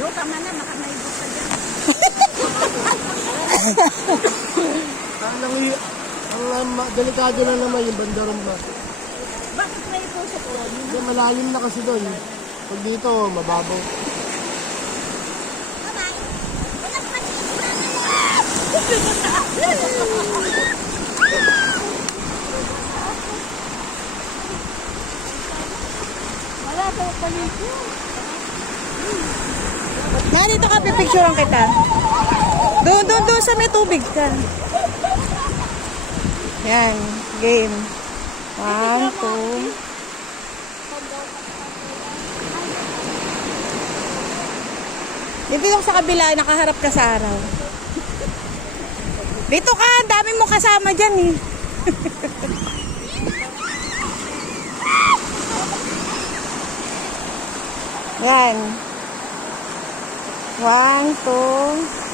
Yo, tama na, makamaibot ka dyan. Delikado na naman yung bandarong ba. Bakit may tusok ko? Hindi, malalim na kasi doon. Pag dito, mababaw. Wala pa paliko. Na, dito ka, pipicturean kita. Doon sa may tubig ka. Yan, game. 1, 2. Dito yung sa kabila, nakaharap ka sa araw. Dito ka, ang dami mo kasama dyan eh. Yan. 1, 2.